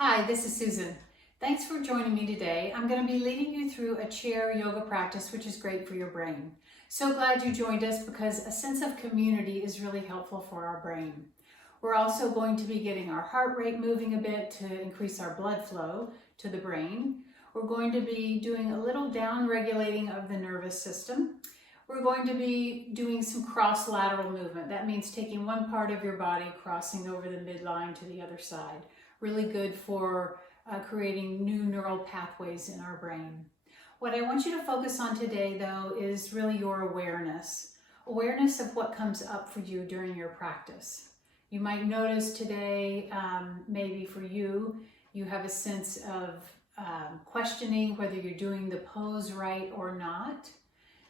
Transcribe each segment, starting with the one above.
Hi, this is Susan. Thanks for joining me today. I'm going to be leading you through a chair yoga practice, which is great for your brain. So glad you joined us because a sense of community is really helpful for our brain. We're also going to be getting our heart rate moving a bit to increase our blood flow to the brain. We're going to be doing a little down regulating of the nervous system. We're going to be doing some cross-lateral movement. That means taking one part of your body, crossing over the midline to the other side. Really good for creating new neural pathways in our brain. What I want you to focus on today, though, is really your awareness. Awareness of what comes up for you during your practice. You might notice today, maybe for you, you have a sense of questioning whether you're doing the pose right or not.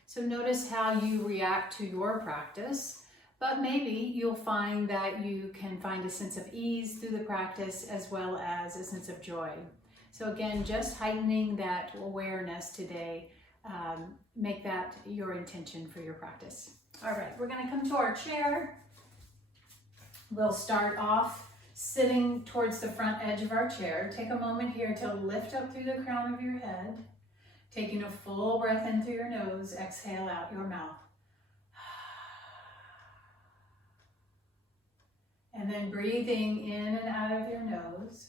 So notice how you react to your practice. But maybe you'll find that you can find a sense of ease through the practice as well as a sense of joy. So again, just heightening that awareness today, make that your intention for your practice. All right, we're going to come to our chair. We'll start off sitting towards the front edge of our chair. Take a moment here to lift up through the crown of your head, taking a full breath in through your nose, exhale out your mouth. And then breathing in and out of your nose.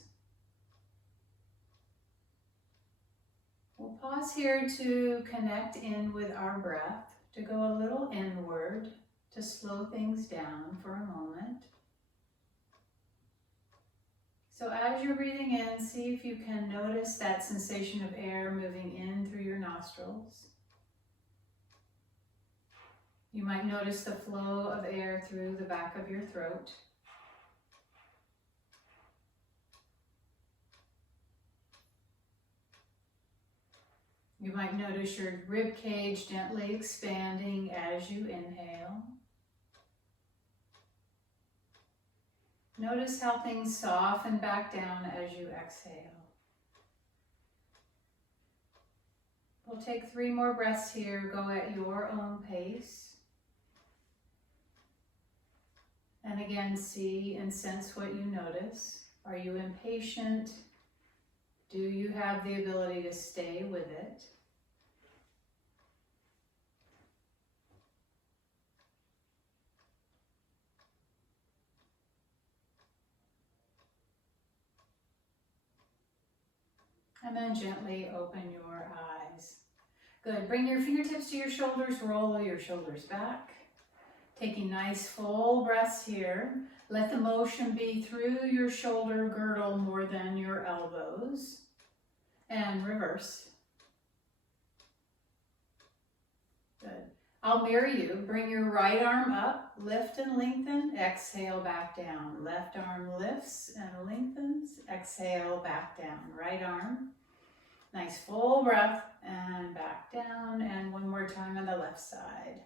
We'll pause here to connect in with our breath, to go a little inward, to slow things down for a moment. So as you're breathing in, see if you can notice that sensation of air moving in through your nostrils. You might notice the flow of air through the back of your throat. You might notice your rib cage gently expanding as you inhale. Notice how things soften back down as you exhale. We'll take 3 more breaths here. Go at your own pace. And again, see and sense what you notice. Are you impatient? Do you have the ability to stay with it? And then gently open your eyes. Good. Bring your fingertips to your shoulders. Roll your shoulders back. Taking nice full breaths here. Let the motion be through your shoulder girdle more than your elbows. And reverse. Good. I'll mirror you. Bring your right arm up, lift and lengthen, exhale back down. Left arm lifts and lengthens, exhale back down. Right arm, nice full breath and back down. And one more time on the left side.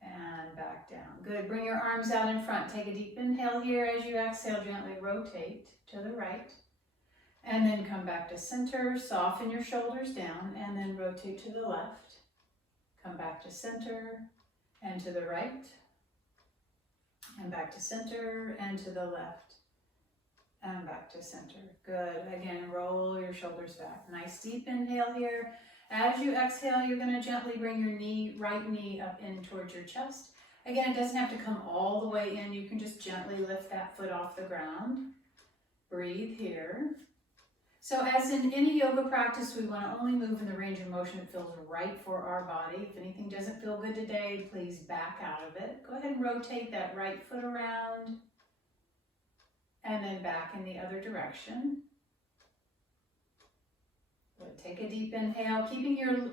And back down. Good. Bring your arms out in front. Take a deep inhale here. As you exhale, gently rotate to the right. And then come back to center. Soften your shoulders down and then rotate to the left. Come back to center and to the right. And back to center and to the left. And back to center. Good. Again, roll your shoulders back. Nice deep inhale here. As you exhale, you're going to gently bring your right knee up in towards your chest. Again, it doesn't have to come all the way in. You can just gently lift that foot off the ground. Breathe here. So as in any yoga practice, we want to only move in the range of motion that feels right for our body. If anything doesn't feel good today, please back out of it. Go ahead and rotate that right foot around and then back in the other direction. Take a deep inhale, keeping your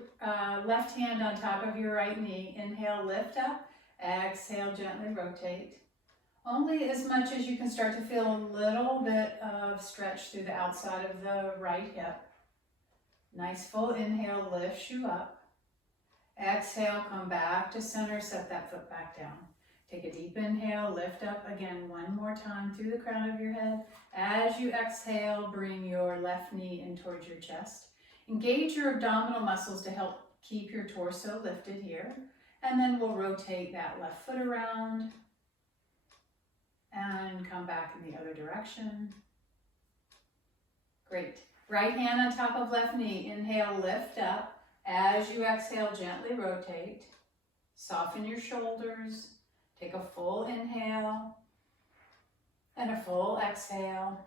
left hand on top of your right knee. Inhale, lift up. Exhale, gently rotate. Only as much as you can start to feel a little bit of stretch through the outside of the right hip. Nice full inhale lifts you up. Exhale, come back to center, set that foot back down. Take a deep inhale, lift up again one more time through the crown of your head. As you exhale, bring your left knee in towards your chest. Engage your abdominal muscles to help keep your torso lifted here. And then we'll rotate that left foot around and come back in the other direction. Great. Right hand on top of left knee. Inhale, lift up. As you exhale, gently rotate. Soften your shoulders. Take a full inhale and a full exhale.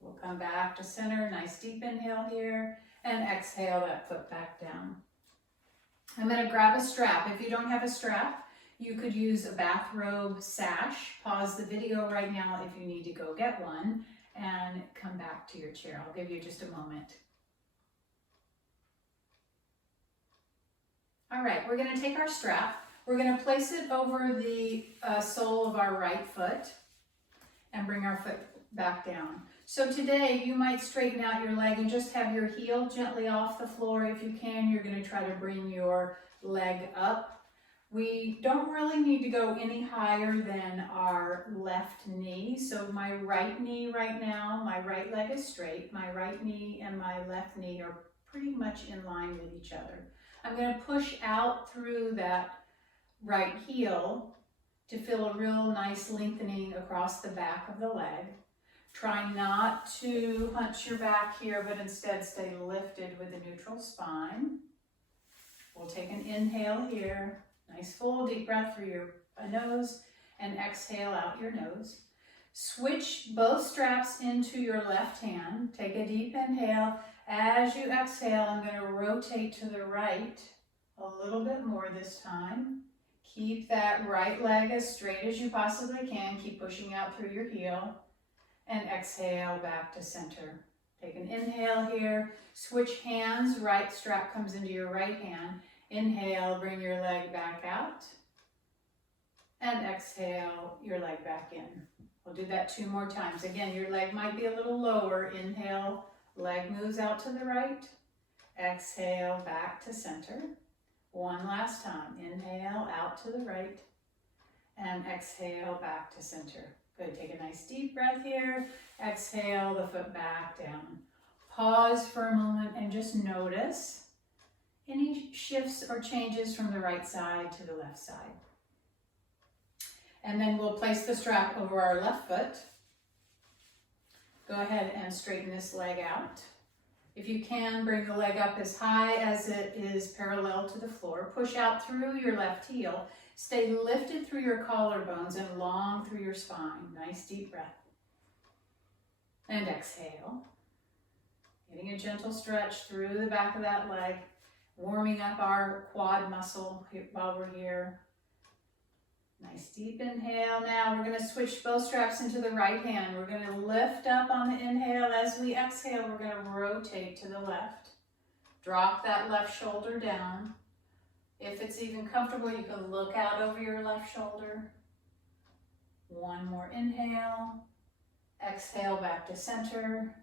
We'll come back to center. Nice deep inhale here. And exhale that foot back down. I'm going to grab a strap. If you don't have a strap, you could use a bathrobe sash. Pause the video right now if you need to go get one and come back to your chair. I'll give you just a moment. All right, we're going to take our strap. We're going to place it over the sole of our right foot and bring our foot back down. So today you might straighten out your leg and just have your heel gently off the floor. If you can, you're going to try to bring your leg up. We don't really need to go any higher than our left knee. So my right knee right now, my right leg is straight. My right knee and my left knee are pretty much in line with each other. I'm going to push out through that right heel to feel a real nice lengthening across the back of the leg. Try not to hunch your back here, but instead stay lifted with a neutral spine. We'll take an inhale here. Nice full deep breath through your nose and exhale out your nose. Switch both straps into your left hand. Take a deep inhale. As you exhale, I'm going to rotate to the right a little bit more this time. Keep that right leg as straight as you possibly can. Keep pushing out through your heel. And exhale back to center. Take an inhale here. Switch hands. Right strap comes into your right hand. Inhale, bring your leg back out. And exhale your leg back in. We'll do that 2 more times. Again, your leg might be a little lower. Inhale, leg moves out to the right. Exhale, back to center. 1 last time. Inhale, out to the right. And exhale, back to center. Good. Take a nice deep breath here. Exhale the foot back down. Pause for a moment and just notice any shifts or changes from the right side to the left side. And then we'll place the strap over our left foot. Go ahead and straighten this leg out. If you can, bring the leg up as high as it is parallel to the floor. Push out through your left heel. Stay lifted through your collarbones and long through your spine. Nice deep breath. And exhale. Getting a gentle stretch through the back of that leg. Warming up our quad muscle while we're here. Nice deep inhale. Now we're going to switch both straps into the right hand. We're going to lift up on the inhale. As we exhale, we're going to rotate to the left. Drop that left shoulder down. If it's even comfortable, you can look out over your left shoulder. 1 more inhale. Exhale back to center.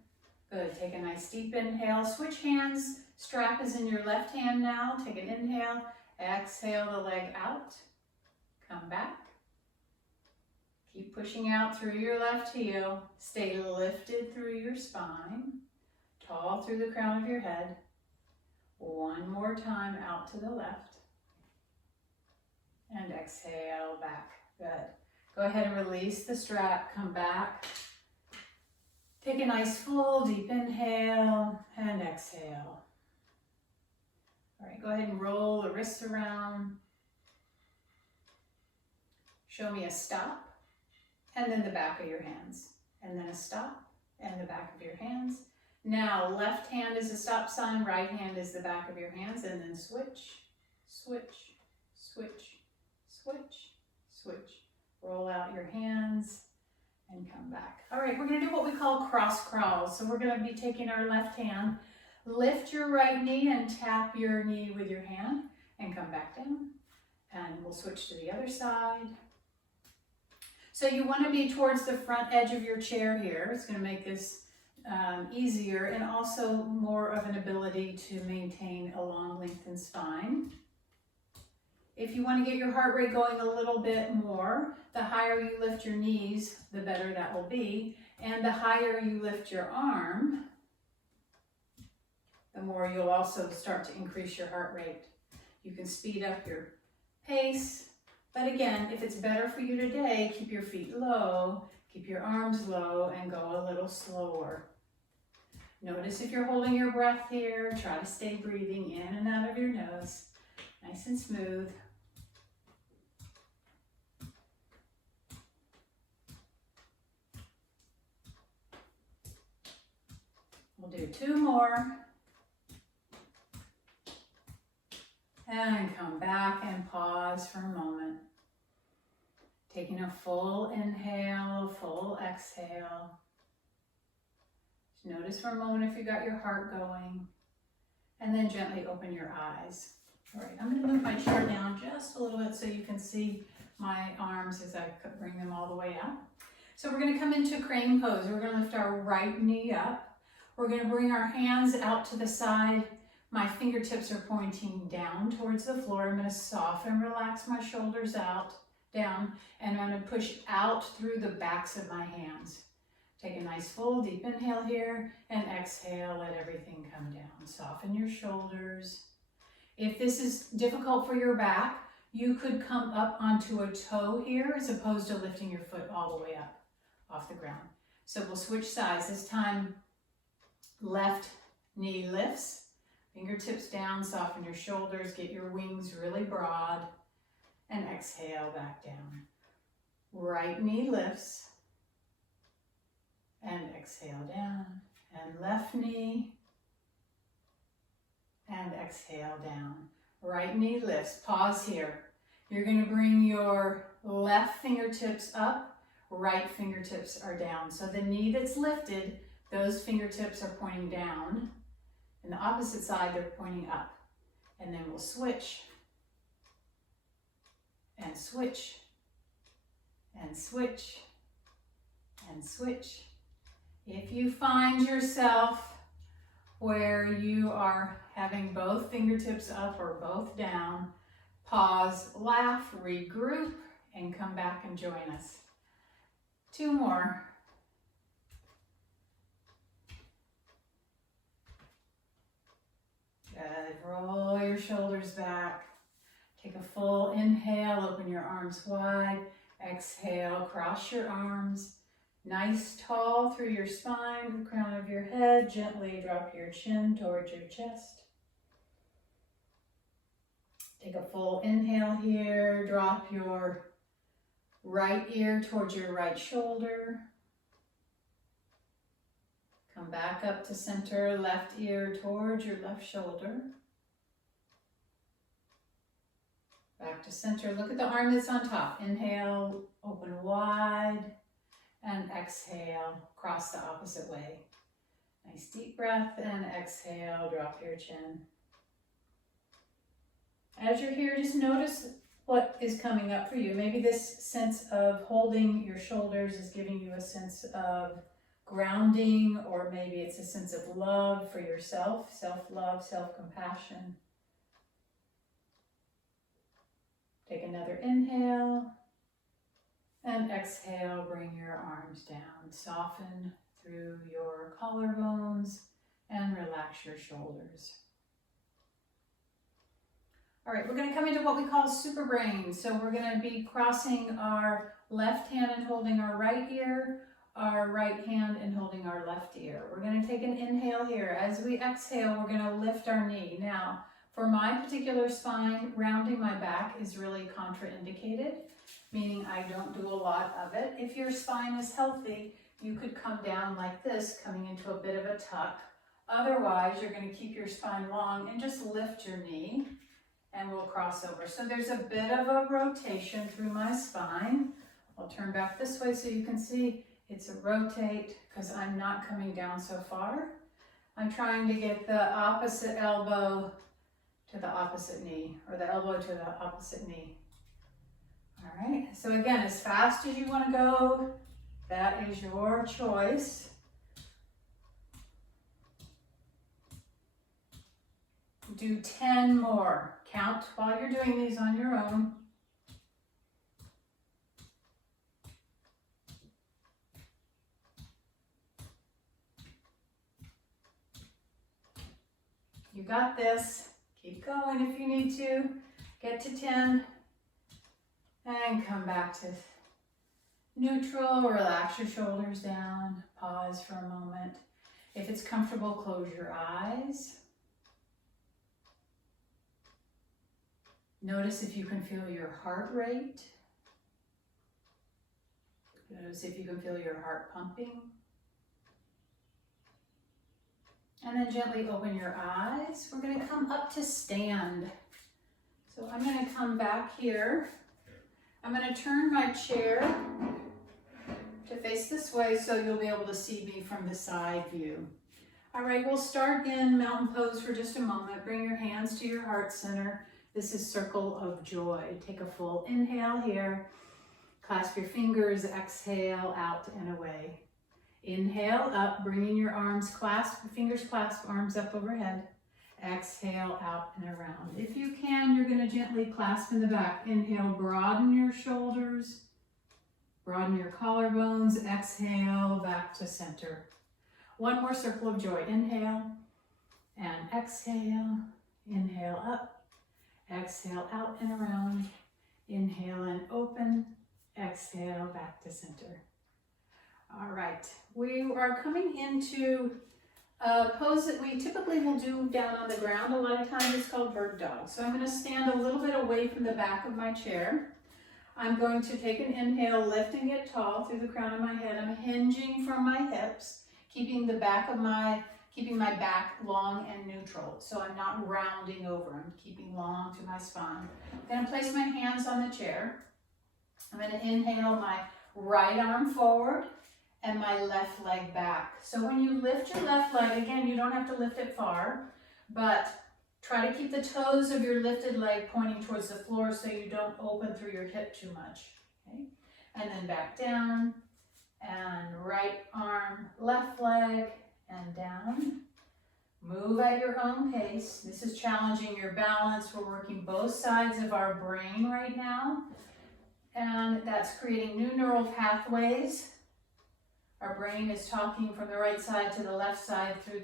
Good. Take a nice deep inhale. Switch hands. Strap is in your left hand now. Take an inhale. Exhale the leg out. Come back. Keep pushing out through your left heel. Stay lifted through your spine. Tall through the crown of your head. 1 more time out to the left. And exhale back. Good. Go ahead and release the strap. Come back. Take a nice full deep inhale and exhale. All right, go ahead and roll the wrists around. Show me a stop and then the back of your hands. And then a stop and the back of your hands. Now, left hand is a stop sign, right hand is the back of your hands, and then switch, switch, switch, switch, switch. Roll out your hands and come back. All right, we're going to do what we call cross crawls. So we're going to be taking our left hand, lift your right knee and tap your knee with your hand and come back down. And we'll switch to the other side. So you want to be towards the front edge of your chair here. It's going to make this easier and also more of an ability to maintain a long lengthened spine. If you want to get your heart rate going a little bit more, the higher you lift your knees, the better that will be. And the higher you lift your arm, the more you'll also start to increase your heart rate. You can speed up your pace. But again, if it's better for you today, keep your feet low, keep your arms low, and go a little slower. Notice if you're holding your breath here. Try to stay breathing in and out of your nose. Nice and smooth. We'll do 2 more. And come back and pause for a moment. Taking a full inhale, full exhale. Just notice for a moment if you got your heart going. And then gently open your eyes. All right, I'm going to move my chair down just a little bit so you can see my arms as I bring them all the way up. So we're going to come into crane pose. We're going to lift our right knee up. We're going to bring our hands out to the side. My fingertips are pointing down towards the floor. I'm going to soften, relax my shoulders down, and I'm going to push out through the backs of my hands. Take a nice full deep inhale here and exhale, let everything come down. Soften your shoulders. If this is difficult for your back, you could come up onto a toe here as opposed to lifting your foot all the way up off the ground. So we'll switch sides. This time, left knee lifts, fingertips down, soften your shoulders, get your wings really broad, and exhale back down. Right knee lifts, and exhale down, and left knee, and exhale down. Right knee lifts, pause here. You're going to bring your left fingertips up, right fingertips are down. So the knee that's lifted, those fingertips are pointing down, and the opposite side, they're pointing up. And then we'll switch, and switch, and switch, and switch. If you find yourself where you are having both fingertips up or both down, pause, laugh, regroup, and come back and join us. 2 more. Good. Roll your shoulders back. Take a full inhale, open your arms wide. Exhale, cross your arms. Nice tall through your spine, the crown of your head. Gently drop your chin towards your chest. Take a full inhale here. Drop your right ear towards your right shoulder. Come back up to center, left ear towards your left shoulder. Back to center. Look at the arm that's on top. Inhale, open wide, and exhale, cross the opposite way. Nice deep breath, and exhale, drop your chin. As you're here, just notice what is coming up for you. Maybe this sense of holding your shoulders is giving you a sense of grounding, or maybe it's a sense of love for yourself, self-love, self-compassion. Take another inhale, and exhale, bring your arms down. Soften through your collarbones and relax your shoulders. All right, we're going to come into what we call super brain. So we're going to be crossing our left hand and holding our right ear, our right hand and holding our left ear. We're going to take an inhale here. As we exhale, we're going to lift our knee. Now, for my particular spine, rounding my back is really contraindicated, meaning I don't do a lot of it. If your spine is healthy, you could come down like this, coming into a bit of a tuck. Otherwise, you're going to keep your spine long and just lift your knee, and we'll cross over. So there's a bit of a rotation through my spine. I'll turn back this way so you can see it's a rotate because I'm not coming down so far. I'm trying to get the opposite elbow to the opposite knee, or the elbow to the opposite knee. All right, so again, as fast as you want to go, that is your choice. Do 10 more. Count while you're doing these on your own. You got this. Keep going if you need to. Get to 10 and come back to neutral. Relax your shoulders down. Pause for a moment. If it's comfortable, close your eyes. Notice if you can feel your heart rate. Notice if you can feel your heart pumping. And then gently open your eyes. We're going to come up to stand. So I'm going to come back here. I'm going to turn my chair to face this way so you'll be able to see me from the side view. All right, we'll start in mountain pose for just a moment. Bring your hands to your heart center. This is circle of joy. Take a full inhale here. Clasp your fingers, exhale out and away. Inhale up, bringing your arms fingers clasp, arms up overhead. Exhale out and around. If you can, you're going to gently clasp in the back. Inhale, broaden your shoulders, broaden your collarbones. Exhale, back to center. One more circle of joy. Inhale and exhale. Inhale up, exhale out and around. Inhale and open. Exhale, back to center. All right, we are coming into a pose that we typically will do down on the ground. A lot of times it's called bird dog. So I'm going to stand a little bit away from the back of my chair. I'm going to take an inhale, lifting it tall through the crown of my head. I'm hinging from my hips, keeping my back long and neutral. So I'm not rounding over. I'm keeping long to my spine. I'm going to place my hands on the chair. I'm going to inhale my right arm forward and my left leg back. So when you lift your left leg, again, you don't have to lift it far, but try to keep the toes of your lifted leg pointing towards the floor so you don't open through your hip too much. Okay? And then back down, and right arm, left leg, and down. Move at your own pace. This is challenging your balance. We're working both sides of our brain right now, and that's creating new neural pathways. Our brain is talking from the right side to the left side through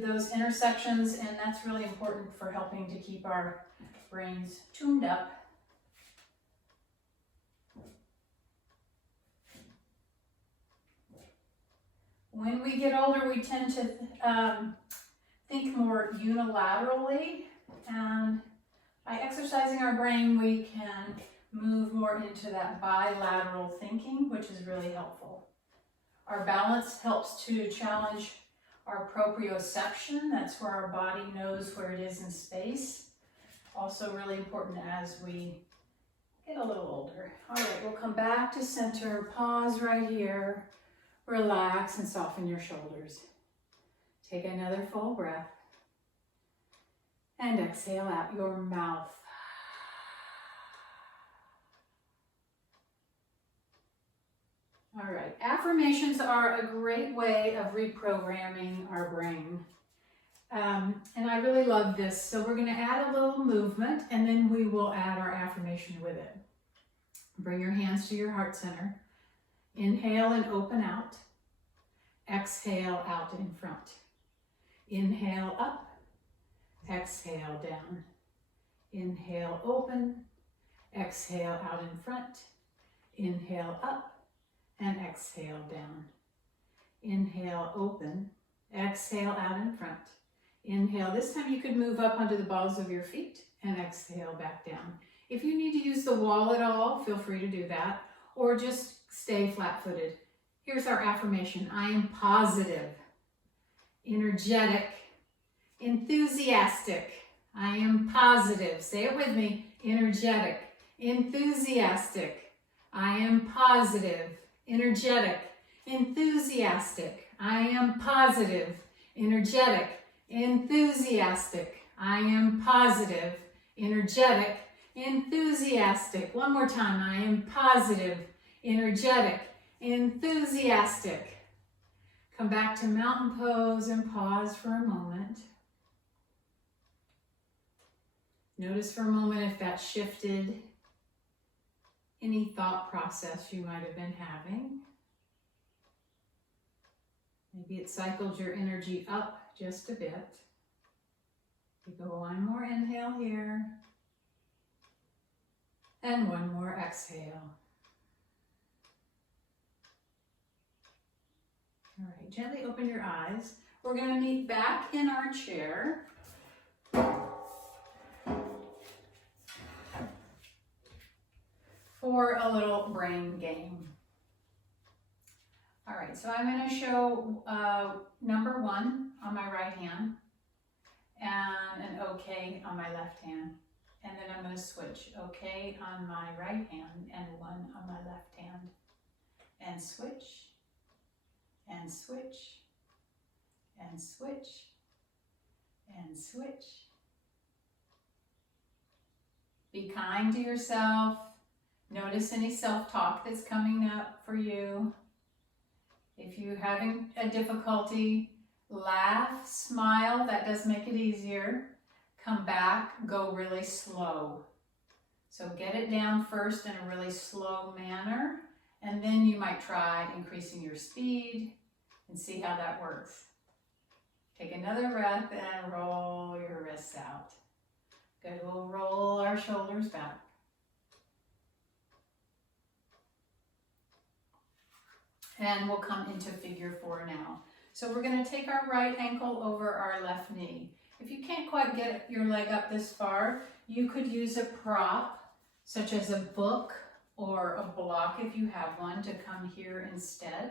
those intersections, and that's really important for helping to keep our brains tuned up. When we get older, we tend to think more unilaterally, and by exercising our brain, we can move more into that bilateral thinking, which is really helpful. Our balance helps to challenge our proprioception. That's where our body knows where it is in space. Also really important as we get a little older. All right, we'll come back to center. Pause right here. Relax and soften your shoulders. Take another full breath. And exhale out your mouth. All right, affirmations are a great way of reprogramming our brain. And I really love this. So we're going to add a little movement, and then we will add our affirmation with it. Bring your hands to your heart center. Inhale and open out. Exhale out in front. Inhale up. Exhale down. Inhale open. Exhale out in front. Inhale up. And exhale down. Inhale, open. Exhale out in front. Inhale. This time you could move up onto the balls of your feet and exhale back down. If you need to use the wall at all, feel free to do that, or just stay flat-footed. Here's our affirmation. I am positive, energetic, enthusiastic. I am positive. Say it with me. Energetic, enthusiastic. I am positive, energetic, enthusiastic. I am positive, energetic, enthusiastic. I am positive, energetic, enthusiastic. One more time. I am positive, energetic, enthusiastic. Come back to mountain pose and pause for a moment. Notice for a moment if that shifted any thought process you might have been having. Maybe it cycled your energy up just a bit. You go one more inhale here. And one more exhale. All right, gently open your eyes. We're going to meet back in our chair. For a little brain game. All right, so I'm going to show number 1 on my right hand and an OK on my left hand. And then I'm going to switch OK on my right hand and 1 on my left hand. And switch, and switch, and switch, and switch. Be kind to yourself. Notice any self-talk that's coming up for you. If you're having a difficulty, laugh, smile, that does make it easier. Come back, go really slow. So get it down first in a really slow manner, and then you might try increasing your speed and see how that works. Take another breath and roll your wrists out. Good, we'll roll our shoulders back. And we'll come into figure 4 now. So we're going to take our right ankle over our left knee. If you can't quite get your leg up this far, you could use a prop, such as a book or a block if you have one, to come here instead.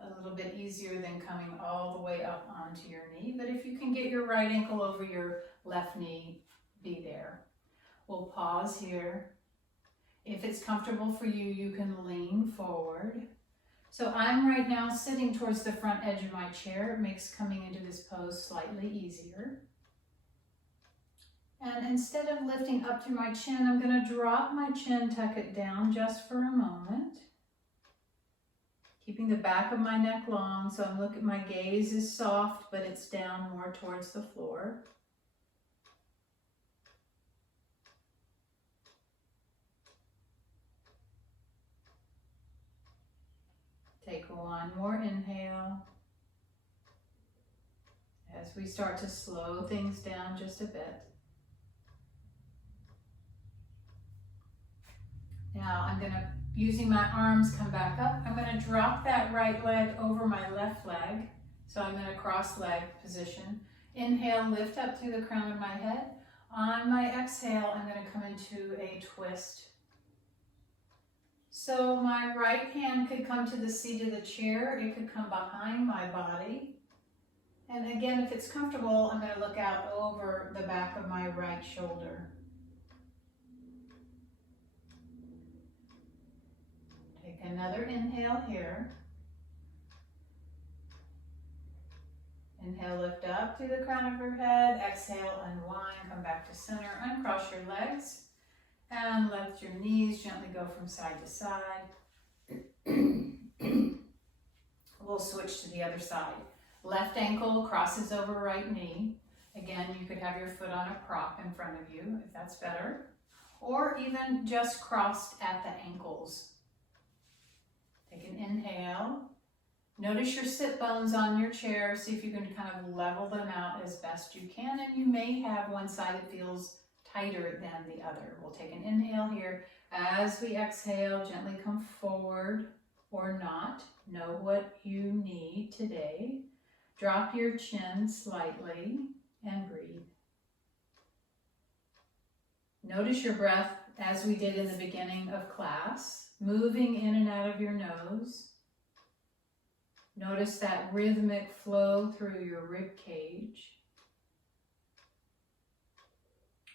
A little bit easier than coming all the way up onto your knee. But if you can get your right ankle over your left knee, be there. We'll pause here. If it's comfortable for you, you can lean forward. So I'm right now sitting towards the front edge of my chair. It makes coming into this pose slightly easier. And instead of lifting up through my chin, I'm going to drop my chin, tuck it down just for a moment. Keeping the back of my neck long, so I'm looking, my gaze is soft, but it's down more towards the floor. Take one more inhale as we start to slow things down just a bit. Now I'm going to, using my arms, come back up. I'm going to drop that right leg over my left leg. So I'm in a cross leg position. Inhale, lift up through the crown of my head. On my exhale, I'm going to come into a twist. So my right hand could come to the seat of the chair. It could come behind my body. And again, if it's comfortable, I'm going to look out over the back of my right shoulder. Take another inhale here. Inhale, lift up through the crown of your head. Exhale, unwind, come back to center. Uncross your legs. And lift your knees, gently go from side to side. We'll switch to the other side. Left ankle crosses over right knee. Again, you could have your foot on a prop in front of you, if that's better. Or even just crossed at the ankles. Take an inhale. Notice your sit bones on your chair. See if you can kind of level them out as best you can. And you may have one side that feels tighter than the other. We'll take an inhale here. As we exhale, gently come forward or not. Know what you need today. Drop your chin slightly and breathe. Notice your breath as we did in the beginning of class, moving in and out of your nose. Notice that rhythmic flow through your rib cage.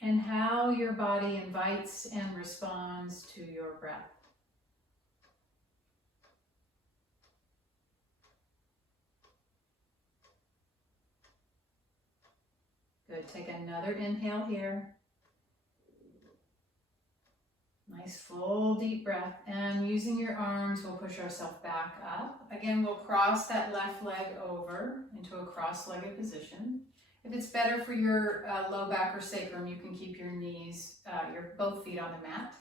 And how your body invites and responds to your breath. Good, take another inhale here. Nice full deep breath. And using your arms, we'll push ourselves back up. Again, we'll cross that left leg over into a cross-legged position. If it's better for your low back or sacrum, you can keep your knees, your both feet on the mat,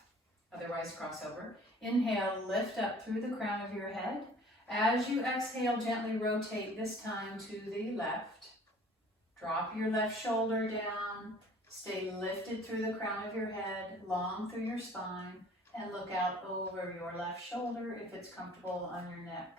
otherwise cross over. Inhale, lift up through the crown of your head. As you exhale, gently rotate, this time to the left. Drop your left shoulder down. Stay lifted through the crown of your head, long through your spine, and look out over your left shoulder if it's comfortable on your neck.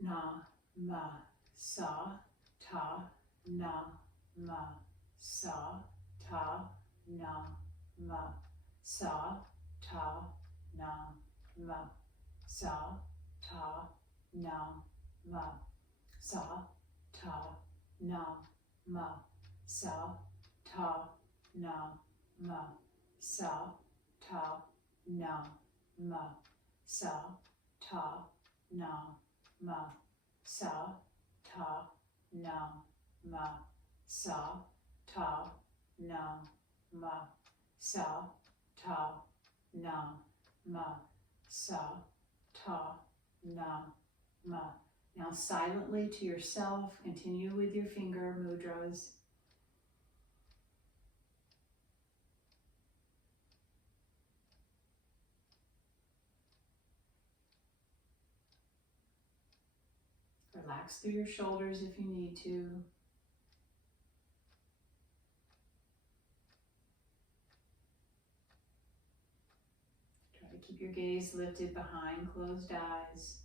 na, ma, sa, ta, na, ma, sa, ta, na, ma, sa, ta, na, ma, sa, ta, na, ma, sa, ta, na, ma, sa, ta, na, ma, sa, ta, na, ma, sa, ta, na, ma, sa, ta, na, ma, sa, ta, na, ma, sa, ta, na, ma, sa, ta, na, ma. Now silently to yourself, continue with your finger mudras. Relax through your shoulders if you need to. Try to keep your gaze lifted behind closed eyes.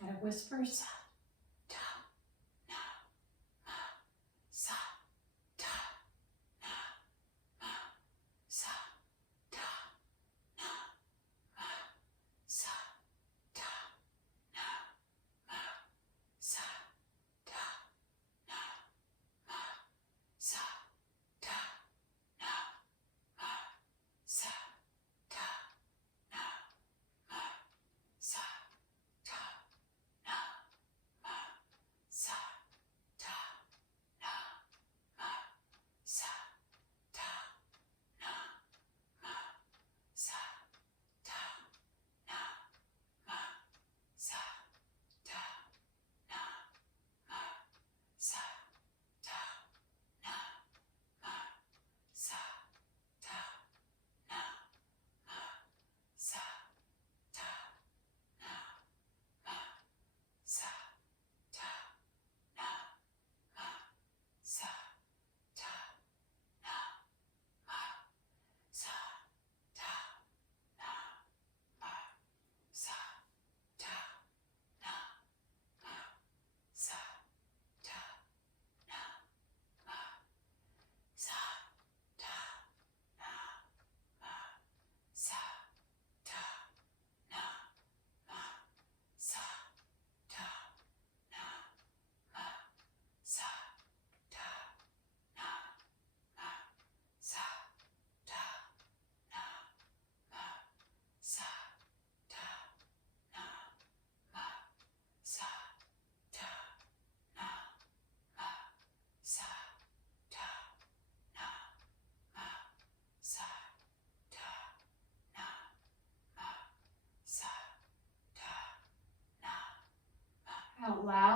And it whispers, sa, ta, na, ma, sa, ta, na, ma, sa, ta, na, ma, sa,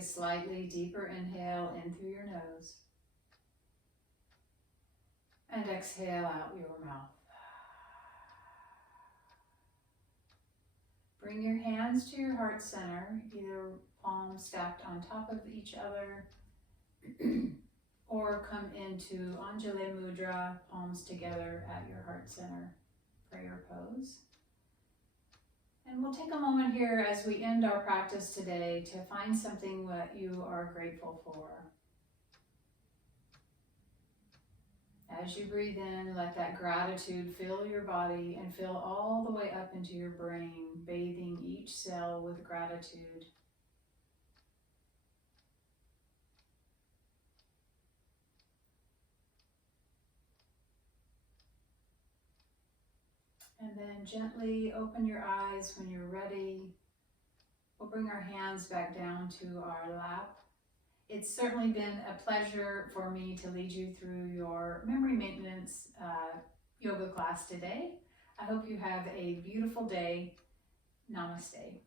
a slightly deeper inhale in through your nose. And exhale out your mouth. Bring your hands to your heart center, either palms stacked on top of each other, or come into Anjali Mudra, palms together at your heart center, prayer pose. And we'll take a moment here as we end our practice today to find something that you are grateful for. As you breathe in, let that gratitude fill your body and fill all the way up into your brain, bathing each cell with gratitude. And then gently open your eyes when you're ready. We'll bring our hands back down to our lap. It's certainly been a pleasure for me to lead you through your memory maintenance yoga class today. I hope you have a beautiful day. Namaste.